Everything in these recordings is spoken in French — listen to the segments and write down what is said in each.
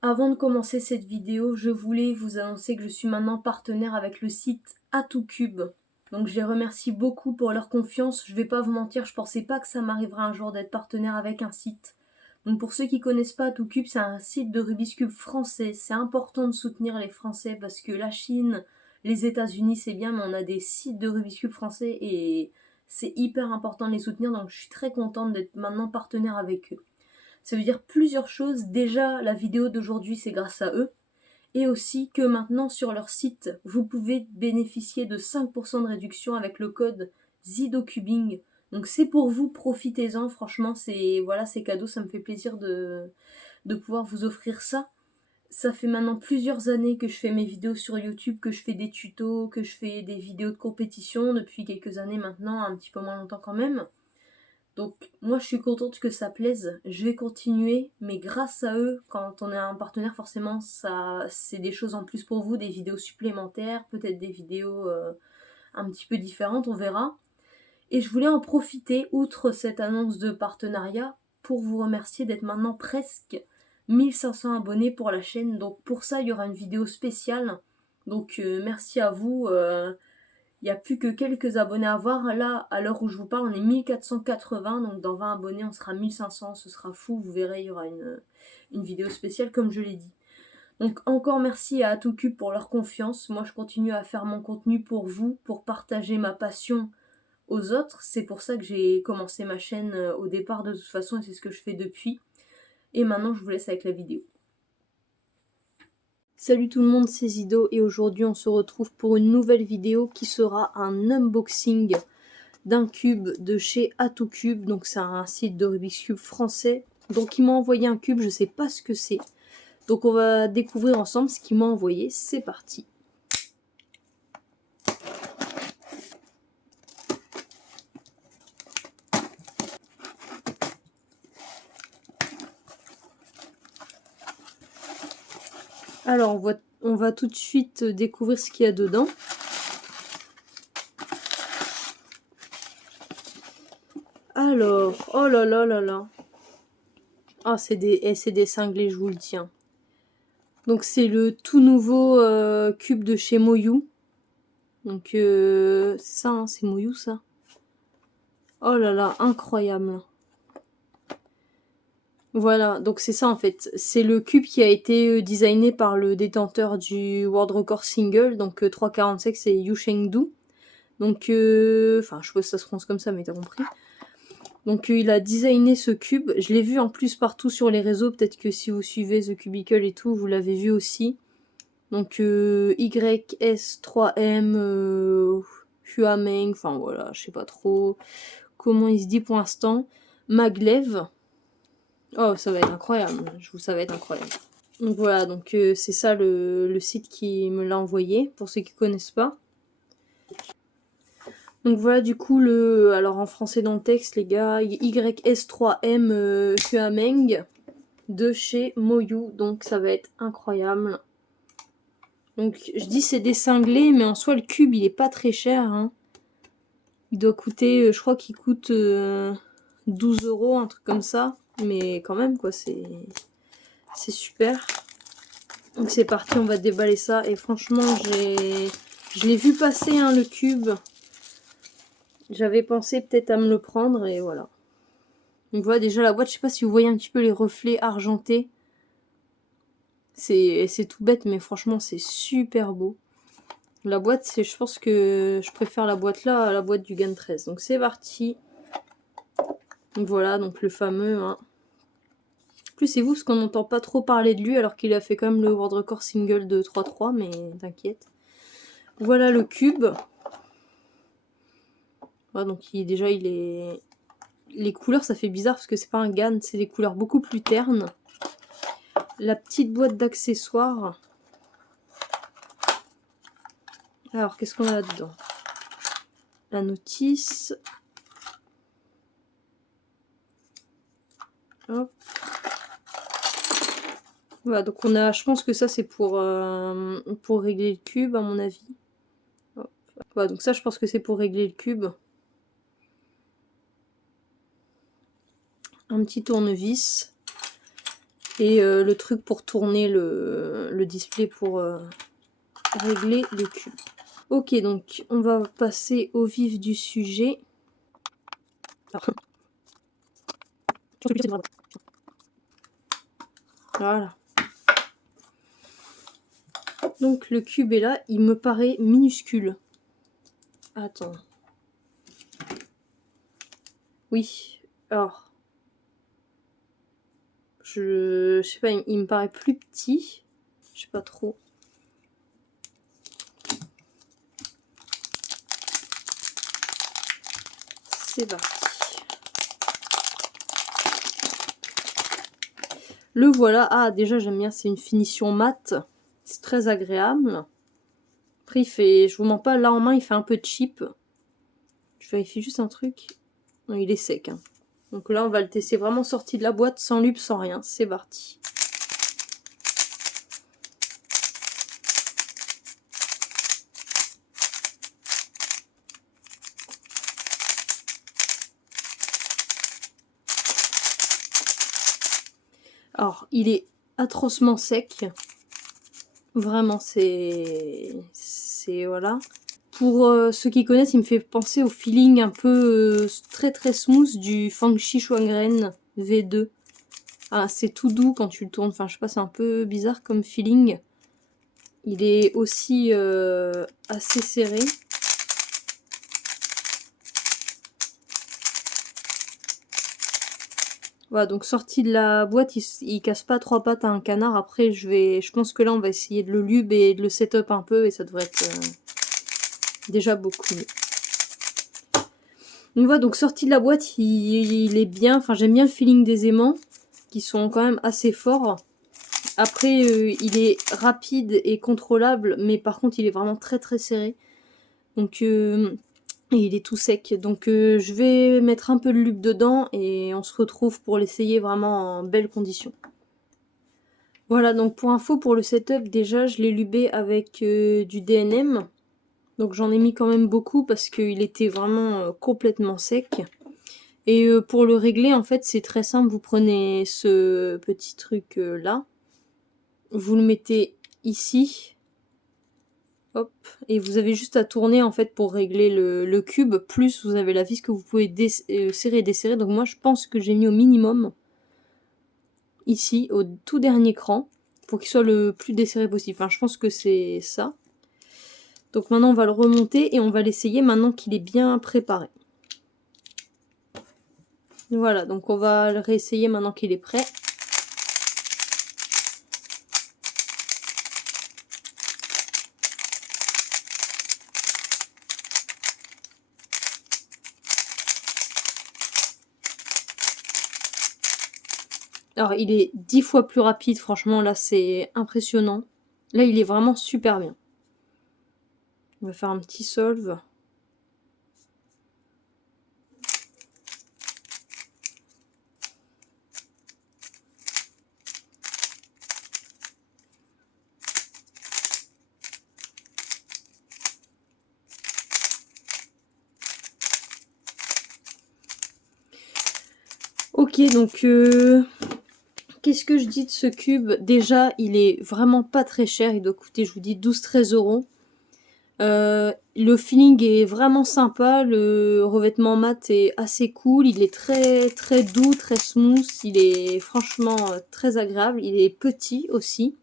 Avant de commencer cette vidéo, je voulais vous annoncer que je suis maintenant partenaire avec le site A2Cube. Donc je les remercie beaucoup pour leur confiance. Je vais pas vous mentir, je pensais pas que ça m'arriverait un jour d'être partenaire avec un site. Donc pour ceux qui connaissent pas A2Cube, c'est un site de Rubik's Cube français. C'est important de soutenir les Français parce que la Chine, les États-Unis c'est bien, mais on a des sites de Rubik's Cube français et c'est hyper important de les soutenir. Donc je suis très contente d'être maintenant partenaire avec eux. Ça veut dire plusieurs choses. Déjà, la vidéo d'aujourd'hui, c'est grâce à eux. Et aussi que maintenant, sur leur site, vous pouvez bénéficier de 5% de réduction avec le code ZIDOCUBING. Donc c'est pour vous, profitez-en. Franchement, c'est cadeau, ça me fait plaisir de pouvoir vous offrir ça. Ça fait maintenant plusieurs années que je fais mes vidéos sur YouTube, que je fais des tutos, que je fais des vidéos de compétition. Depuis quelques années maintenant, un petit peu moins longtemps quand même. Donc moi je suis contente que ça plaise, je vais continuer, mais grâce à eux, quand on est un partenaire, forcément ça c'est des choses en plus pour vous, des vidéos supplémentaires, peut-être des vidéos un petit peu différentes, on verra. Et je voulais en profiter, outre cette annonce de partenariat, pour vous remercier d'être maintenant presque 1500 abonnés pour la chaîne. Donc pour ça il y aura une vidéo spéciale. Donc merci à vous. Il n'y a plus que quelques abonnés à voir. Là, à l'heure où je vous parle, on est 1480. Donc dans 20 abonnés, on sera 1500. Ce sera fou. Vous verrez, il y aura une vidéo spéciale comme je l'ai dit. Donc encore merci à A2Cube pour leur confiance. Moi, je continue à faire mon contenu pour vous, pour partager ma passion aux autres. C'est pour ça que j'ai commencé ma chaîne au départ de toute façon et c'est ce que je fais depuis. Et maintenant, je vous laisse avec la vidéo. Salut tout le monde, c'est Zido et aujourd'hui on se retrouve pour une nouvelle vidéo qui sera un unboxing d'un cube de chez A2Cube. Donc c'est un site de Rubik's Cube français. Donc il m'a envoyé un cube, je sais pas ce que c'est. Donc on va découvrir ensemble ce qu'il m'a envoyé. C'est parti. Alors on va tout de suite découvrir ce qu'il y a dedans. Alors, oh là là là là. Ah, c'est des cinglés, je vous le tiens. Donc c'est le tout nouveau cube de chez Moyu. Donc c'est ça, hein, c'est Moyu ça. Oh là là, incroyable. Voilà, donc c'est ça en fait. C'est le cube qui a été designé par le détenteur du World Record Single, donc 3,45, c'est Yu Chengdu. Donc, enfin, je suppose que ça se prononce comme ça, mais t'as compris. Donc il a designé ce cube. Je l'ai vu en plus partout sur les réseaux. Peut-être que si vous suivez The Cubicle et tout, vous l'avez vu aussi. Donc YS3M, Huameng, enfin voilà, je sais pas trop comment il se dit pour l'instant. Maglev. Oh, ça va être incroyable. Ça va être incroyable. Donc voilà, donc c'est ça le site qui me l'a envoyé, pour ceux qui connaissent pas. Donc voilà du coup alors en français dans le texte les gars, YS3M Huameng de chez Moyu, donc ça va être incroyable. Donc je dis c'est des cinglés, mais en soi le cube il est pas très cher, hein. Il doit coûter, je crois qu'il coûte 12 €, un truc comme ça, mais quand même quoi, c'est super. Donc c'est parti, on va déballer ça, et franchement je l'ai vu passer hein, le cube. J'avais pensé peut-être à me le prendre et voilà. Donc voilà déjà la boîte, je sais pas si vous voyez un petit peu les reflets argentés. C'est tout bête mais franchement c'est super beau. La boîte, je pense que je préfère la boîte là à la boîte du GAN 13. Donc c'est parti. Donc voilà, donc le fameux. Hein. En plus c'est vous parce qu'on n'entend pas trop parler de lui alors qu'il a fait quand même le World Record Single de 3-3, mais t'inquiète. Voilà le cube. Voilà, donc déjà il est... Les couleurs ça fait bizarre parce que c'est pas un GAN, c'est des couleurs beaucoup plus ternes. La petite boîte d'accessoires. Alors qu'est-ce qu'on a là-dedans? La notice. Hop. Voilà, donc on a, je pense que ça c'est pour régler le cube à mon avis. Hop. Voilà, donc ça je pense que c'est pour régler le cube. Un petit tournevis. Et le truc pour tourner le display pour régler le cube. Ok, donc on va passer au vif du sujet. Voilà. Donc le cube est là, il me paraît minuscule. Attends. Oui, alors. Je sais pas, il me paraît plus petit. Je sais pas trop. C'est parti. Le voilà. Ah, déjà j'aime bien, c'est une finition mate. C'est très agréable. Après il fait, je vous mens pas, là en main il fait un peu cheap. Je vérifie juste un truc. Non, il est sec. Hein. Donc là on va le tester vraiment sorti de la boîte, sans lube, sans rien. C'est parti. Alors, il est atrocement sec. Vraiment, c'est... Voilà. Pour ceux qui connaissent, il me fait penser au feeling un peu très très smooth du Fangshi Shuangren V2. Ah, c'est tout doux quand tu le tournes. Enfin, je sais pas, c'est un peu bizarre comme feeling. Il est aussi assez serré. Voilà, donc sorti de la boîte, il casse pas 3 pattes à un canard. Après, je pense que là, on va essayer de le lube et de le setup un peu. Et ça devrait être déjà beaucoup mieux. Donc voilà, donc sorti de la boîte, il est bien. Enfin, j'aime bien le feeling des aimants, qui sont quand même assez forts. Après, il est rapide et contrôlable, mais par contre, il est vraiment très très serré. Donc... et il est tout sec, donc je vais mettre un peu de lube dedans et on se retrouve pour l'essayer vraiment en belles conditions. Voilà, donc pour info, pour le setup, déjà je l'ai lubé avec du DNM. Donc j'en ai mis quand même beaucoup parce qu'il était vraiment complètement sec. Et pour le régler, en fait, c'est très simple. Vous prenez ce petit truc là, vous le mettez ici. Hop, et vous avez juste à tourner en fait pour régler le cube, plus vous avez la vis que vous pouvez serrer et desserrer. Donc moi je pense que j'ai mis au minimum, ici, au tout dernier cran, pour qu'il soit le plus desserré possible. Enfin je pense que c'est ça. Donc maintenant on va le remonter et on va l'essayer maintenant qu'il est bien préparé. Voilà, donc on va le réessayer maintenant qu'il est prêt. Alors il est 10 fois plus rapide, franchement là c'est impressionnant. Là il est vraiment super bien. On va faire un petit solve. Ok, donc qu'est-ce que je dis de ce cube? Déjà, il est vraiment pas très cher. Il doit coûter, je vous dis, 12-13 €. Le feeling est vraiment sympa. Le revêtement mat est assez cool. Il est très très doux, très smooth. Il est franchement très agréable. Il est petit aussi.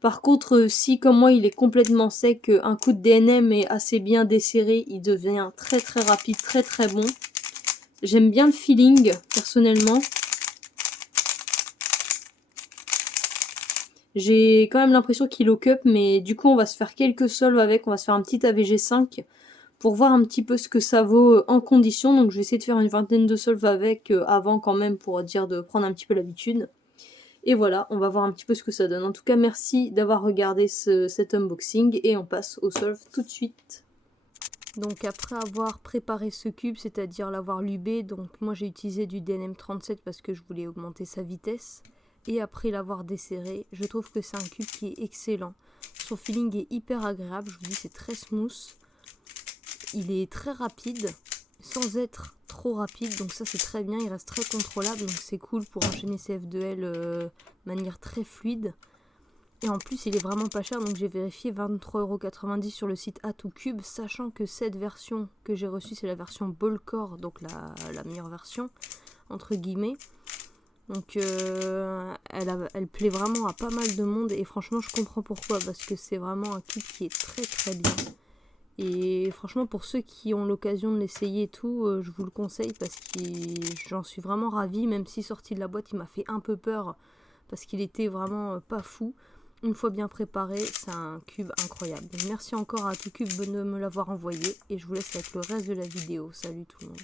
Par contre, si comme moi il est complètement sec, un coup de DNM est assez bien desserré, il devient très très rapide, très très bon. J'aime bien le feeling, personnellement. J'ai quand même l'impression qu'il occupe, mais du coup on va se faire quelques solves avec, on va se faire un petit AVG5 pour voir un petit peu ce que ça vaut en condition. Donc je vais essayer de faire une vingtaine de solves avec avant quand même pour dire de prendre un petit peu l'habitude. Et voilà, on va voir un petit peu ce que ça donne. En tout cas, merci d'avoir regardé cet unboxing et on passe au solve tout de suite. Donc après avoir préparé ce cube, c'est-à-dire l'avoir lubé, donc moi j'ai utilisé du DNM37 parce que je voulais augmenter sa vitesse. Et après l'avoir desserré, je trouve que c'est un cube qui est excellent. Son feeling est hyper agréable, je vous dis c'est très smooth. Il est très rapide, sans être trop rapide, donc ça c'est très bien, il reste très contrôlable, donc c'est cool pour enchaîner ces F2L de manière très fluide. Et en plus il est vraiment pas cher, donc j'ai vérifié 23,90 € sur le site A2Cube, sachant que cette version que j'ai reçue c'est la version Ballcore, donc la meilleure version entre guillemets. Donc elle plaît vraiment à pas mal de monde et franchement je comprends pourquoi, parce que c'est vraiment un kit qui est très très bien. Et franchement pour ceux qui ont l'occasion de l'essayer et tout, je vous le conseille parce que j'en suis vraiment ravie, même si sorti de la boîte il m'a fait un peu peur parce qu'il était vraiment pas fou. Une fois bien préparé, c'est un cube incroyable. Donc merci encore à A2Cube de me l'avoir envoyé et je vous laisse avec le reste de la vidéo. Salut tout le monde.